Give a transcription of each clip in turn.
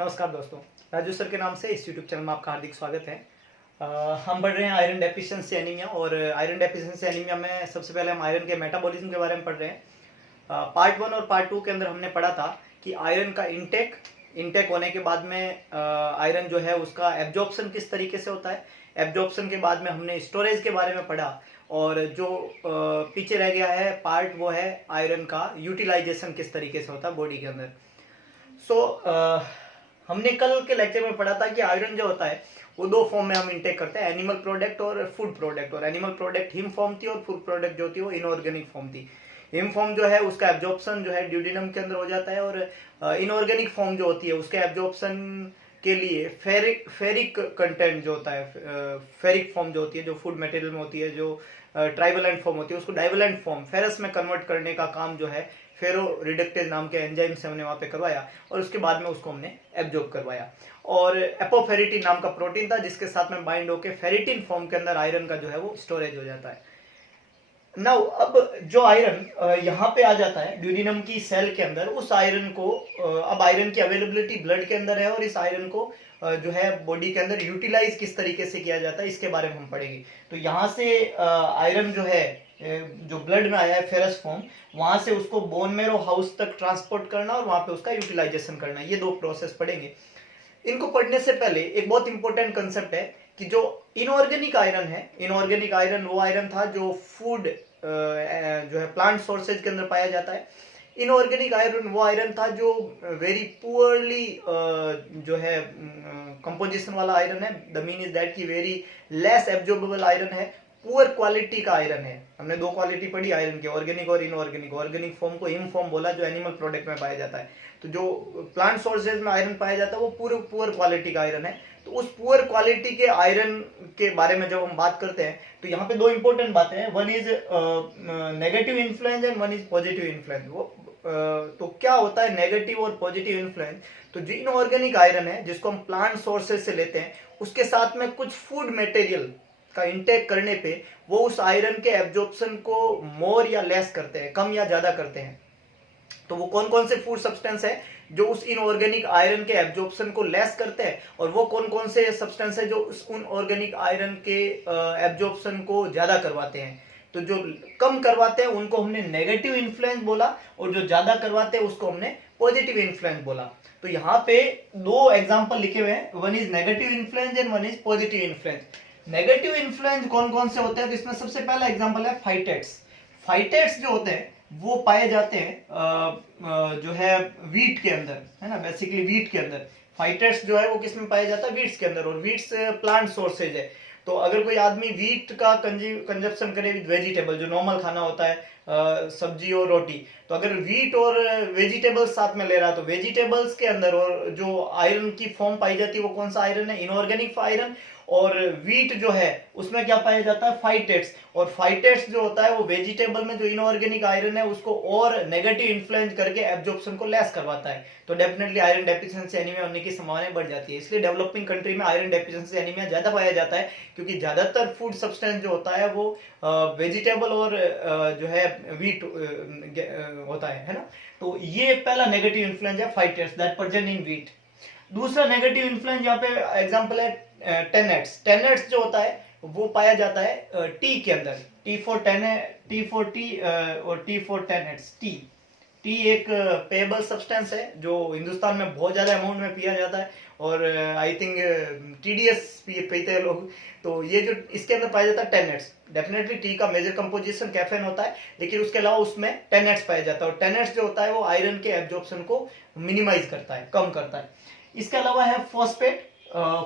नमस्कार दोस्तों, राजू सर के नाम से इस यूट्यूब चैनल में आपका हार्दिक स्वागत है। हम पढ़ रहे हैं आयरन डेफिशिएंसी एनीमिया और आयरन डेफिशिएंसी एनीमिया में सबसे पहले हम आयरन के मेटाबॉलिज्म के बारे में पढ़ रहे हैं। पार्ट 1 और पार्ट 2 के अंदर हमने पढ़ा था कि आयरन का इंटेक होने के बाद में आयरन जो है उसका एब्जॉर्प्शन किस तरीके से होता है। एब्जॉर्प्शन के बाद में हमने स्टोरेज के बारे में पढ़ा और जो पीछे रह गया है पार्ट वो है आयरन का यूटिलाइजेशन किस तरीके से होता है बॉडी के अंदर। हमने कल के लेक्चर में पढ़ा था कि आयरन जो होता है वो दो फॉर्म में हम इंटेक करते हैं, एनिमल प्रोडक्ट और फूड प्रोडक्ट। और एनिमल प्रोडक्ट हिम फॉर्म थी और फूड प्रोडक्ट जो थी वो इनऑर्गेनिक फॉर्म थी। हिम फॉर्म जो है उसका एब्जॉर्प्शन जो है ड्यूडेनम के अंदर हो जाता है और इनऑर्गेनिक फॉर्म जो होती है उसके एब्जॉर्प्शन के लिए फेरिक कंटेंट जो होता है, फेरिक फॉर्म जो होती है जो फूड मटेरियल में होती है, जो ट्राइवेलेंट फॉर्म होती है उसको डाइवेलेंट फॉर्म फेरस में कन्वर्ट करने का काम जो है फेरो रिडक्टेज नाम के एंजाइम से हमने वहां पे करवाया और उसके बाद में उसको हमने एब्जॉर्ब करवाया। और एपोफेरिटिन नाम का प्रोटीन था जिसके साथ में बाइंड होकर फेरिटिन फॉर्म के अंदर आयरन का जो है वो स्टोरेज हो जाता है। नाउ अब जो आयरन यहाँ पे आ जाता है ड्यूडिनम की सेल के अंदर, उस आयरन को अब आयरन की अवेलेबिलिटी ब्लड के अंदर है और इस आयरन को जो है बॉडी के अंदर यूटिलाइज किस तरीके से किया जाता है इसके बारे में हम पढ़ेंगे। तो यहाँ से आयरन जो है जो ब्लड में आया है फेरस फॉर्म, वहां से उसको बोन मेरो हाउस तक ट्रांसपोर्ट करना और वहां पे उसका यूटिलाइजेशन करना, ये दो प्रोसेस पढ़ेंगे। इनको पढ़ने से पहले एक बहुत इंपॉर्टेंट कंसेप्ट है कि जो इनऑर्गेनिक आयरन है, इनऑर्गेनिक आयरन वो आयरन था जो फूड जो है प्लांट सोर्सेज के अंदर पाया जाता है। इनऑर्गेनिक आयरन वो आयरन था जो वेरी पुअरली जो है कंपोजिशन वाला आयरन है। द मीन इज दैट की वेरी लेस एब्जॉर्बेबल आयरन है, पुअर क्वालिटी का आयरन है। हमने दो क्वालिटी पढ़ी आयरन की, ऑर्गेनिक और इनऑर्गेनिक। ऑर्गेनिक फॉर्म को हिम फॉर्म बोला जो एनिमल प्रोडक्ट में पाया जाता है। तो जो प्लांट सोर्सेज में आयरन पाया जाता है वो पूरे पुअर क्वालिटी का आयरन है। तो उस पुअर क्वालिटी के आयरन के बारे में जब हम बात करते हैं तो यहाँ पे दो इंपॉर्टेंट बातें हैं, one is negative influence and one is positive influence. वो तो क्या होता है नेगेटिव और पॉजिटिव इन्फ्लुएंस? तो जो इनऑर्गेनिक आयरन है जिसको हम प्लांट सोर्सेज से लेते हैं उसके साथ में कुछ फूड मटेरियल का इंटेक करने पे वो उस आयरन के एब्जॉर्प्शन को मोर या लेस करते हैं, कम या ज्यादा करते हैं। तो वो कौन कौन से फूड सब्सटेंस है जो उस इनऑर्गेनिक आयरन के एब्जॉर्प्शन को लेस करते हैं और वो कौन कौन से सब्सटेंस है जो उस इनऑर्गेनिक आयरन के एब्जॉर्प्शन को ज्यादा करवाते हैं। तो जो कम करवाते हैं उनको हमने नेगेटिव इन्फ्लुएंस बोला और जो ज्यादा करवाते हैं उसको हमने पॉजिटिव इन्फ्लुएंस बोला। तो यहाँ पे दो एग्जांपल लिखे हुए हैं, one is negative influence and one is positive influence. Negative influence कौन कौन से होते हैं? तो इसमें सबसे पहला एग्जांपल है फाइटेट्स। फाइटेट्स जो होते हैं वो पाए जाते हैं जो है वीट के अंदर, है ना, बेसिकली वीट के अंदर। फाइटेट्स जो है वो किस में पाया जाता है? वीट्स के अंदर। और वीट्स प्लांट सोर्सेज है। तो अगर कोई आदमी वीट का कंजप्शन करे विद वेजिटेबल, जो नॉर्मल खाना होता है सब्जी और रोटी, तो अगर वीट और वेजिटेबल्स साथ में ले रहा तो वेजिटेबल्स के अंदर और जो आयरन की फॉर्म पाई जाती है वो कौन सा आयरन है? Inorganic iron. और वीट जो है उसमें क्या पाया जाता है? फाइटेट्स। और फाइटेट्स जो होता है वो वेजिटेबल में जो इनऑर्गेनिक आयरन है उसको और नेगेटिव इन्फ्लुएंस करके एब्जॉर्प्शन को लेस करवाता है। तो डेफिनेटली आयरन डेफिशिएंसी एनीमिया होने की संभावना बढ़ जाती है। इसलिए डेवलपिंग कंट्री में आयरन डेफिशिएंसी एनीमिया ज्यादा पाया जाता है क्योंकि ज्यादातर फूड सब्सटेंस जो होता है वो वेजिटेबल और जो है वीट होता है ना। तो ये पहला नेगेटिव इन्फ्लुएंस है phytates that present in wheat. दूसरा नेगेटिव इन्फ्लुएंस यहाँ पे एग्जांपल है टेनेट्स। टेनेट्स जो होता है वो पाया जाता है टी के अंदर। टी फॉर टी और टी फॉर टेनेट्स। टी एक पेएबल सब्सटेंस है जो हिंदुस्तान में बहुत ज्यादा अमाउंट में पिया जाता है और आई थिंक टीडीएस पीते हैं लोग। तो ये जो इसके अंदर पाया जाता है टेनेट्स। डेफिनेटली टी का मेजर कंपोजिशन कैफीन होता है लेकिन उसके अलावा उसमें टेनेट्स पाया जाता है और टेनेट्स जो होता है वो आयरन के एब्जॉर्प्शन को मिनिमाइज करता है, कम करता है। इसके अलावा है फॉस्फेट।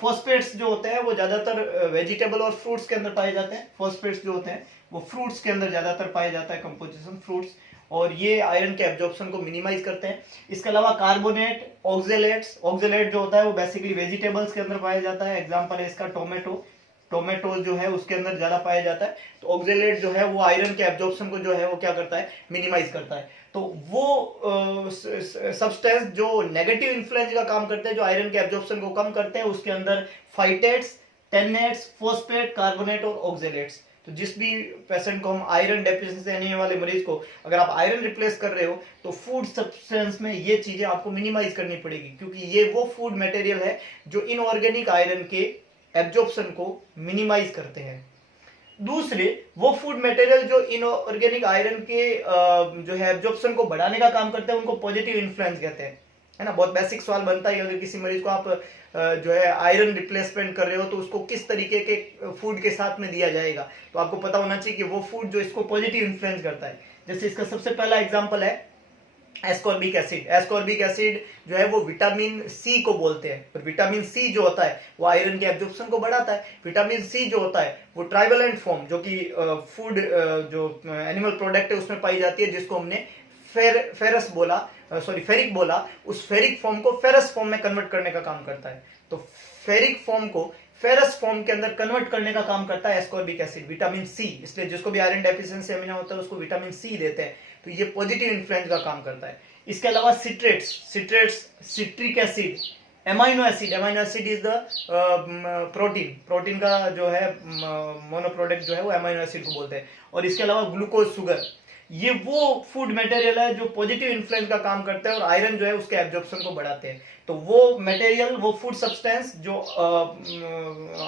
फॉस्फेट्स जो होते हैं वो ज्यादातर वेजिटेबल और फ्रूट्स के अंदर पाए जाते हैं। फॉस्फेट्स जो होते हैं वो फ्रूट्स के अंदर ज्यादातर पाया जाता है, कंपोजिशन फ्रूट्स, और ये आयरन के एब्जॉर्प्शन को मिनिमाइज करते हैं। इसके अलावा कार्बोनेट, ऑक्जेलेट्स। ऑक्जेलेट जो होता है वो बेसिकली वेजिटेबल्स के अंदर पाया जाता है। एग्जांपल है इसका टोमेटो जो है उसके अंदर ज्यादा पाया जाता है। तो ऑक्जेलेट जो है वो आयरन के एब्जॉर्प्शन को जो है वो क्या करता है? मिनिमाइज करता है। तो वो सब्सटेंस जो नेगेटिव इन्फ्लुएंस का काम करते हैं, जो आयरन के एब्जॉर्प्शन को कम करते हैं, उसके अंदर फाइटेट्स, टेनेट्स, फॉस्फेट, कार्बोनेट और ऑक्जेलेट्स। तो जिस भी पेशेंट को हम आयरन डेफिशिएंसी एनीमिया वाले मरीज को अगर आप आयरन रिप्लेस कर रहे हो तो फूड सब्सटेंस में ये चीजें आपको मिनिमाइज करनी पड़ेगी, क्योंकि ये वो फूड मटेरियल है जो इनऑर्गेनिक आयरन के एब्जॉर्प्शन को मिनिमाइज करते हैं। दूसरे वो फूड मटेरियल जो इनऑर्गेनिक आयरन के जो है एब्जॉर्प्शन को बढ़ाने का काम करते हैं उनको पॉजिटिव इन्फ्लुएंस कहते हैं, है ना। बहुत बेसिक सवाल बनता है, अगर किसी मरीज को आप जो है आयरन रिप्लेसमेंट कर रहे हो तो उसको किस तरीके के फूड के साथ में दिया जाएगा, तो आपको पता होना चाहिए कि वो फूड जो इसको पॉजिटिव इन्फ्लुएंस करता है। जैसे इसका सबसे पहला एग्जांपल है एस्कॉर्बिक एसिड। एस्कॉर्बिक एसिड जो है वो विटामिन सी को बोलते हैं, और विटामिन सी जो होता है वो आयरन के एब्जॉर्प्शन को बढ़ाता है। विटामिन सी जो होता है वो ट्राइवेलेंट फॉर्म जो कि फूड जो एनिमल प्रोडक्ट है उसमें पाई जाती है, जिसको हमने फेरस बोला, सॉरी फेरिक बोला, उस फेरिक फॉर्म को फेरस फॉर्म में कन्वर्ट करने का काम करता है। तो फेरिक फॉर्म को फेरस फॉर्म के अंदर कन्वर्ट करने का काम करता है एस्कॉर्बिक एसिड, विटामिन सी। इसलिए जिसको भी आयरन डेफिशिएंसी एनीमिया होता है उसको विटामिन सी देते हैं, तो ये पॉजिटिव इन्फ्लुएंस का काम करता है। इसके अलावा citrates, citric acid, amino acid is the protein का जो है मोनो प्रोडक्ट जो है वो एमाइनो एसिड को बोलते हैं। और इसके अलावा ग्लूकोज शुगर, ये वो फूड मटेरियल है जो पॉजिटिव इन्फ्लुएंस का काम करते हैं और आयरन जो है उसके एब्जॉर्प्शन को बढ़ाते हैं। तो वो मटेरियल, वो फूड सब्सटेंस जो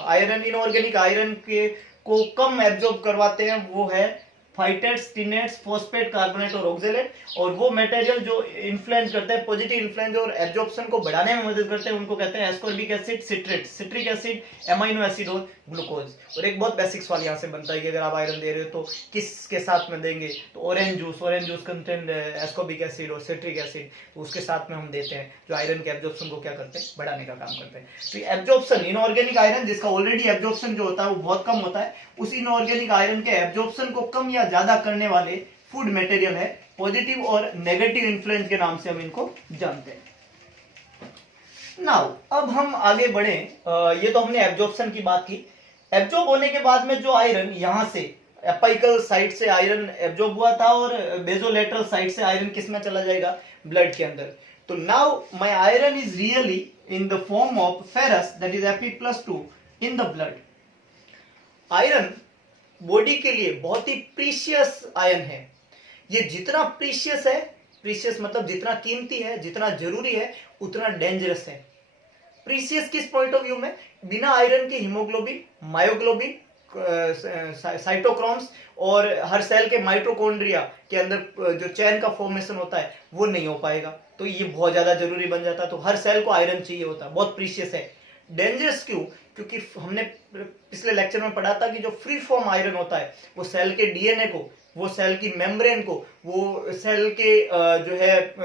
आयरन, इनऑर्गेनिक आयरन के को कम एब्जॉर्ब करवाते हैं वो है फाइटेट्स, टिनेट्स, फॉस्फेट, कार्बोनेट और ऑक्जेलेट। और वो मटेरियल जो इन्फ्लुएंस करते हैं, पॉजिटिव इन्फ्लुएंस और एब्जॉर्प्शन को बढ़ाने में मदद करते हैं, उनको कहते हैं ascorbic acid, citrate, citric acid, amino acid और ग्लूकोज। और एक बहुत बेसिक सवाल यहाँ से बनता है कि अगर आप आयरन दे रहे हो तो किसके साथ में देंगे, तो orange juice contain ascorbic acid और सिट्रिक एसिड, तो उसके साथ में हम देते हैं, जो आयरन के एब्जॉर्प्शन को क्या करते हैं, बढ़ाने का काम करते हैं। तो एब्जॉर्प्शन, इनऑर्गेनिक आयरन जिसका ऑलरेडी एब्जॉर्प्शन जो होता है वो बहुत कम होता है, उस इनऑर्गेनिक आयरन के एब्जॉर्प्शन को कम या ज्यादा करने वाले फूड मटेरियल है पॉजिटिव और नेगेटिव इन्फ्लुएंस के नाम से हम इनको जानते हैं। नाउ अब हम आगे बढ़े, ये तो हमने एब्जॉर्प्शन की बात की। एब्जॉर्ब होने के बाद में जो आयरन यहां से एपाइकल साइड से आयरन एब्जॉर्ब हुआ था और बेजोलेटरल साइड से आयरन किस में चला जाएगा, ब्लड के अंदर। तो now my iron is really in the form of ferrous that is Fe+2 in the blood. Iron body के लिए बहुत ही प्रीशियस आयन है। ये जितना प्रीशियस है, प्रीशियस मतलब जितना कीमती है, जितना जरूरी है, उतना डेंजरस है। प्रीशियस किस पॉइंट ऑफ व्यू में, बिना आयरन के हीमोग्लोबिन, मायोग्लोबिन, साइटोक्रोम्स और हर सेल के माइटोकॉन्ड्रिया के अंदर जो चैन का फॉर्मेशन होता है वो नहीं हो पाएगा। तो ये बहुत ज्यादा जरूरी बन जाता है। तो हर सेल को आयरन चाहिए होता है, बहुत प्रीशियस है। डेंजरस क्यों, क्योंकि हमने पिछले लेक्चर में पढ़ा था कि जो फ्री फॉर्म आयरन होता है वो सेल के डीएनए को, वो सेल की मेम्ब्रेन को, वो सेल के जो है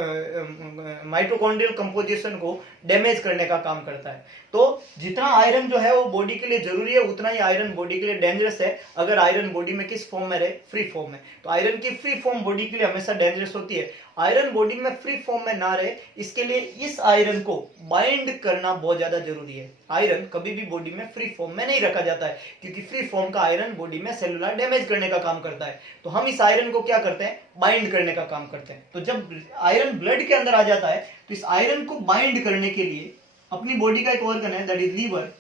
माइटोकॉन्ड्रियल कंपोजिशन को डैमेज करने का काम करता है। तो जितना आयरन जो है वो बॉडी के लिए जरूरी है, उतना ही आयरन बॉडी के लिए डेंजरस है, अगर आयरन बॉडी में किस फॉर्म में रहे, फ्री फॉर्म में। तो आयरन की फ्री फॉर्म बॉडी के लिए हमेशा डेंजरस होती है। आयरन बॉडी में फ्री फॉर्म में ना रहे, इसके लिए इस आयरन को बाइंड करना बहुत ज्यादा जरूरी है। आयरन कभी भी बॉडी में फ्री फॉर्म में नहीं रखा जाता है, क्योंकि फ्री फॉर्म का आयरन बॉडी में सेलुलर डैमेज करने का काम करता है। तो हम इस आयरन को क्या करते हैं, बाइंड करने का काम करते हैं। तो जब आयरन ब्लड के अंदर आ जाता है तो इस आयरन को बाइंड करने के लिए अपनी बॉडी का एक ऑर्गन है दैट इज लीवर।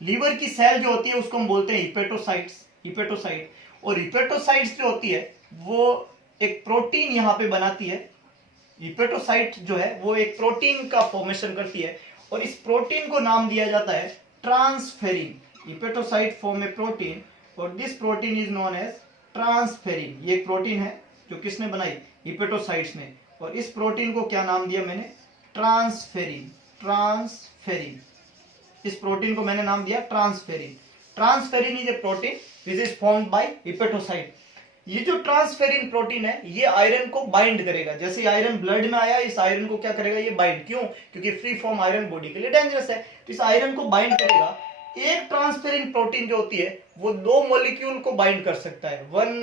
लीवर की सेल जो होती है उसको हम बोलते हैं हिपेटोसाइट। और हिपेटोसाइट्स जो होती है वो एक प्रोटीन यहां पे बनाती है। हिपेटोसाइट जो है वो एक प्रोटीन का फॉर्मेशन करती है और इस प्रोटीन को नाम दिया जाता है transferrin. Hepatocyte form a protein और this protein is known as transferrin. ये एक प्रोटीन है जो किसने बनाई, हिपेटोसाइट्स ने, और इस प्रोटीन को क्या नाम दिया मैंने, ट्रांसफेरिन। इस प्रोटीन को मैंने नाम दिया transferrin is a protein which is formed by hepatocyte. ये जो ट्रांसफेरिन प्रोटीन है ये आयरन को बाइंड करेगा। जैसे आयरन ब्लड में आया, इस आयरन को क्या करेगा, ये बाइंड। क्यों, क्योंकि फ्री फॉर्म आयरन बॉडी के लिए डेंजरस है, तो इस आयरन को बाइंड करेगा। एक ट्रांसफेरिन प्रोटीन जो होती है वो 2 मॉलिक्यूल को बाइंड कर सकता है। One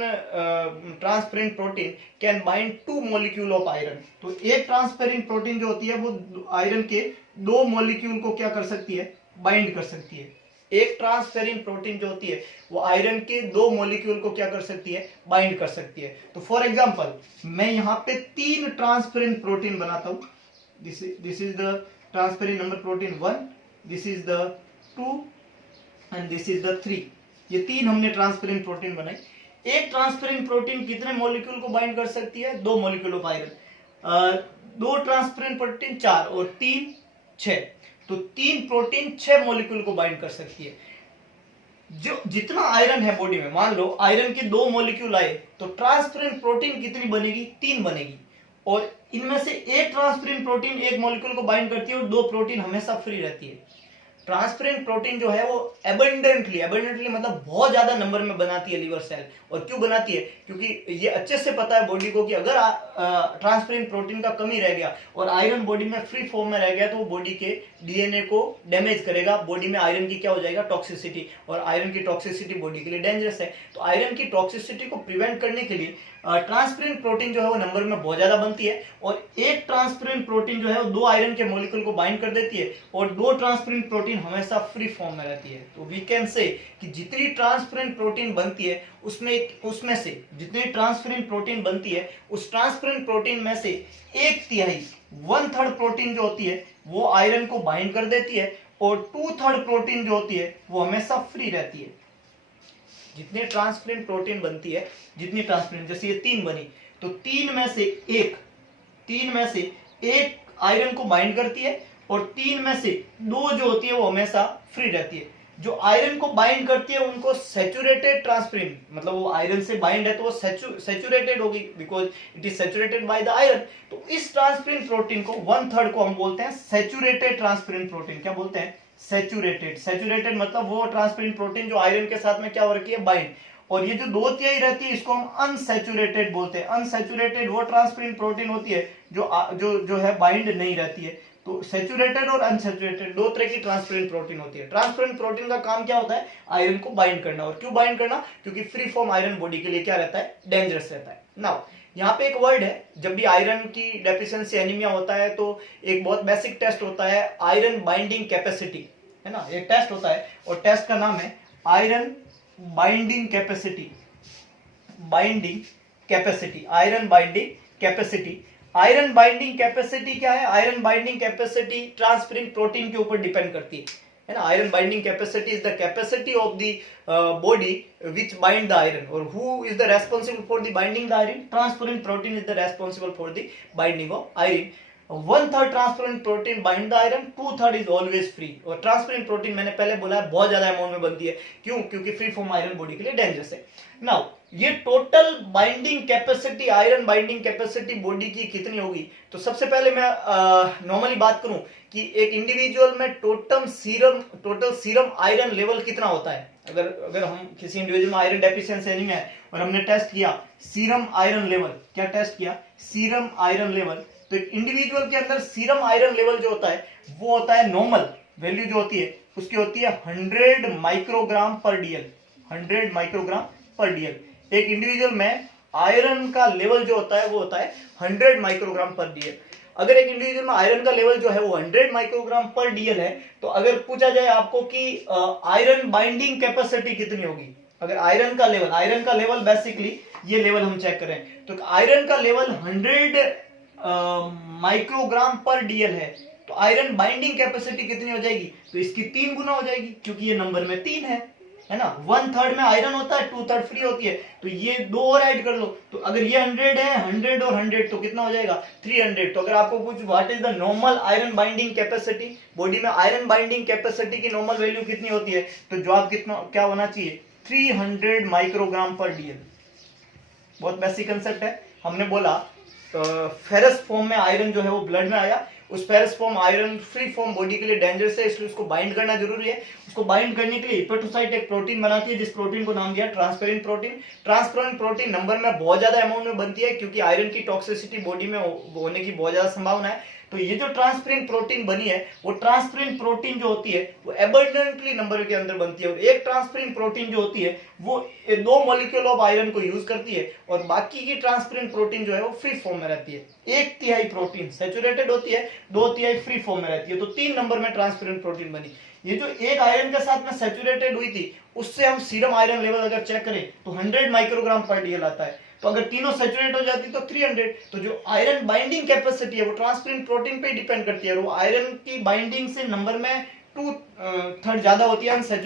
transferrin protein can bind 2 molecule of iron. तो एक ट्रांसफेरिन प्रोटीन जो होती है वो आयरन के 2 मॉलिक्यूल को क्या कर सकती है, बाइंड कर सकती है। एक ट्रांसफेरिन प्रोटीन जो होती है वो आयरन के 2 मॉलिक्यूल को क्या कर सकती है, बाइंड कर सकती है। तो फॉर एग्जांपल मैं यहाँ पे 3 ट्रांसफेरिन प्रोटीन बनाता हूं। This is the transferrin number protein 1, this is the 2 and this is the 3। ये 3 हमने ट्रांसपेरेंट प्रोटीन बनाई। एक ट्रांसपेरेंट प्रोटीन कितने मॉलिक्यूल को बाइंड कर सकती है? 2 molecule of iron. 2 transparent protein 4 और 3 6, तो 3 प्रोटीन 6 मॉलिक्यूल को बाइंड कर सकती है। जो जितना आयरन है बॉडी में, मान लो आयरन के 2 मॉलिक्यूल आए तो ट्रांसपेरेंट प्रोटीन कितनी बनेगी? 3 बनेगी। और इनमें से एक ट्रांसपेरेंट प्रोटीन एक मॉलिक्यूल को बाइंड करती है और 2 प्रोटीन हमेशा फ्री रहती है। ट्रांसपेरेंट प्रोटीन जो है वो एबंडेंटली मतलब बहुत ज्यादा नंबर में बनाती है लीवर सेल। और क्यों बनाती है? क्योंकि ये अच्छे से पता है बॉडी को कि अगर ट्रांसपेरेंट प्रोटीन का कमी रह गया और आयरन बॉडी में फ्री फॉर्म में रह गया तो वो बॉडी के डीएनए को डैमेज करेगा। बॉडी में आयरन की क्या हो जाएगा? टॉक्सिसिटी। और आयरन की टॉक्सिसिटी बॉडी के लिए डेंजरस है। तो आयरन की टॉक्सिसिटी को प्रिवेंट करने के लिए ट्रांसपेरेंट प्रोटीन जो है वो नंबर में बहुत ज्यादा बनती है। और एक ट्रांसपेरेंट प्रोटीन जो है वो 2 आयरन के मॉलिक्यूल को बाइंड कर देती है और 2 ट्रांसपेरेंट प्रोटीन हमेशा फ्री फॉर्म में रहती है। तो वी कैन से कि जितनी ट्रांसपेरेंट प्रोटीन बनती है उसमें से जितनी ट्रांसपेरेंट प्रोटीन बनती है उस ट्रांसपेरेंट प्रोटीन में से 1/3 1/3 प्रोटीन जो होती है वो आयरन को बाइंड कर देती है और 2/3 प्रोटीन जो होती है वो हमेशा फ्री रहती है। जितने ट्रांसपेरेंट प्रोटीन बनती है, जितनी ट्रांसपेरेंट, जैसे ये 3 बनी तो 3 में से एक आयरन को बाइंड करती है और 3 में से 2 जो होती है वो हमेशा फ्री रहती है। जो आयरन को बाइंड करती है उनको सैचुरेटेड ट्रांसपेरेंट, मतलब वो आयरन से बाइंड है तो वो सैचुरेटेड होगी because it is saturated by the iron. तो इस ट्रांसपेरेंट प्रोटीन को 1/3 को हम बोलते हैं सैचुरेटेड ट्रांसपेरेंट प्रोटीन। क्या बोलते हैं? सैचुरेटेड मतलब वो ट्रांसपेरेंट प्रोटीन जो आयरन के साथ में क्या हो रखी है? बाइंड। और ये जो 2/3 रहती है इसको हम अनसैचुरेटेड बोलते हैं। अनसैचुरेटेड वो ट्रांसपेरेंट प्रोटीन होती है जो है बाइंड नहीं रहती है। तो सैचुरेटेड और अनसैचुरेटेड 2 तरह की ट्रांसपेरेंट प्रोटीन होती है। ट्रांसपेरेंट प्रोटीन का काम क्या होता है? आयरन को बाइंड करना। और क्यों बाइंड करना? क्योंकि फ्री फॉर्म आयरन बॉडी के लिए क्या रहता है? डेंजरस रहता है। नाउ यहाँ पे एक वर्ड है, जब भी आयरन की डेफिशिएंसी एनीमिया होता है तो एक बहुत बेसिक टेस्ट होता है आयरन बाइंडिंग कैपेसिटी, है ना। एक टेस्ट होता है और टेस्ट का नाम है iron binding capacity. Iron binding capacity क्या है? Iron binding capacity transparent protein के ऊपर डिपेंड करती है ना। Iron binding capacity is the capacity of the body which bind the iron. और who is the responsible for the binding the iron? Transparent protein is the responsible for the binding of iron. 1/3 transparent protein bind the iron, 2/3 is always free. और transparent protein मैंने पहले बोला है बहुत ज्यादा amount में बनती है। क्यों? क्योंकि फ्री फॉर्म आयरन बॉडी के लिए डेंजरस है। नाउ ये total binding capacity, iron binding capacity body की कितनी होगी? तो सबसे पहले मैं नॉर्मली बात करूं कि एक इंडिविजुअल में टोटल सीरम आयरन लेवल कितना होता है। अगर हम किसी इंडिविजुअल में आयरन डेफिशिएंसी एनीमिया है और हमने टेस्ट किया सीरम आयरन लेवल, क्या टेस्ट किया? Serum iron level. तो एक इंडिविजुअल के अंदर सीरम आयरन लेवल जो होता है वो होता है नॉर्मल वैल्यू जो होती है उसकी होती है 100 माइक्रोग्राम पर डीएल। 100 माइक्रोग्राम पर डीएल। एक इंडिविजुअल में आयरन का लेवल जो होता है वो होता है 100 माइक्रोग्राम पर डीएल। अगर एक इंडिविजुअल में आयरन का लेवल जो है वो 100 माइक्रोग्राम पर डीएल है तो अगर पूछा जाए आपको कि आयरन बाइंडिंग कैपेसिटी कितनी होगी, अगर आयरन का लेवल बेसिकली ये लेवल हम चेक करें तो आयरन का लेवल 100 माइक्रोग्राम पर डीएल है तो आयरन बाइंडिंग कैपेसिटी कितनी हो जाएगी? तो इसकी 3 गुना हो जाएगी क्योंकि ये नंबर में 3 है ना। 1/3 में आयरन होता है, 2/3 फ्री होती है, तो ये 2 और ऐड कर लो। तो अगर ये 100 है, 100 और 100 तो कितना हो जाएगा? 300। तो अगर आपको कुछ what is the normal iron binding capacity, body में आयरन बाइंडिंग कैपेसिटी की नॉर्मल वैल्यू कितनी होती है तो जवाब क्या होना चाहिए? 300 माइक्रोग्राम पर डीएल। बहुत बेसिक कंसेप्ट है। हमने बोला फेरस फॉर्म में आयरन जो है वो ब्लड में आया, उस ferrous form iron free form body के लिए डेंजरस है इसलिए उसको बाइंड करना जरूरी है। उसको बाइंड करने के लिए हिपेटोसाइट एक प्रोटीन बनाती है जिस प्रोटीन को नाम दिया transparent protein. Transparent protein number में बहुत ज्यादा अमाउंट में बनती है क्योंकि आयरन की टॉक्सिसिटी बॉडी में होने की बहुत ज्यादा संभावना है। तो ये जो ट्रांसपेरेंट प्रोटीन बनी है वो ट्रांसपेरेंट प्रोटीन जो होती है वो एबंडेंटली नंबर के अंदर बनती है। और एक ट्रांसपेरेंट प्रोटीन जो होती है वो 2 मॉलिक्यूल ऑफ आयरन को यूज करती है और बाकी की ट्रांसपेरेंट प्रोटीन जो है वो फ्री फॉर्म में रहती है। 1/3 प्रोटीन सैचुरेटेड होती है, 2/3 फ्री फॉर्म में रहती है। तो 3 नंबर में ट्रांसपेरेंट प्रोटीन बनी। ये जो एक आयरन के साथ में सैचुरेटेड हुई थी उससे हम सीरम आयरन लेवल अगर चेक करें तो 100 माइक्रोग्राम पर डीएल आता है। तो अगर तीनों सैचुरेट हो जाती तो 300। तो जो आयरन बाइंडिंग कैपेसिटी है वो ट्रांसपेरेंट प्रोटीन पे डिपेंड करती है और वो आयरन की बाइंडिंग से नंबर में 2/3 ज्यादा होती है अनसैचुरेटेड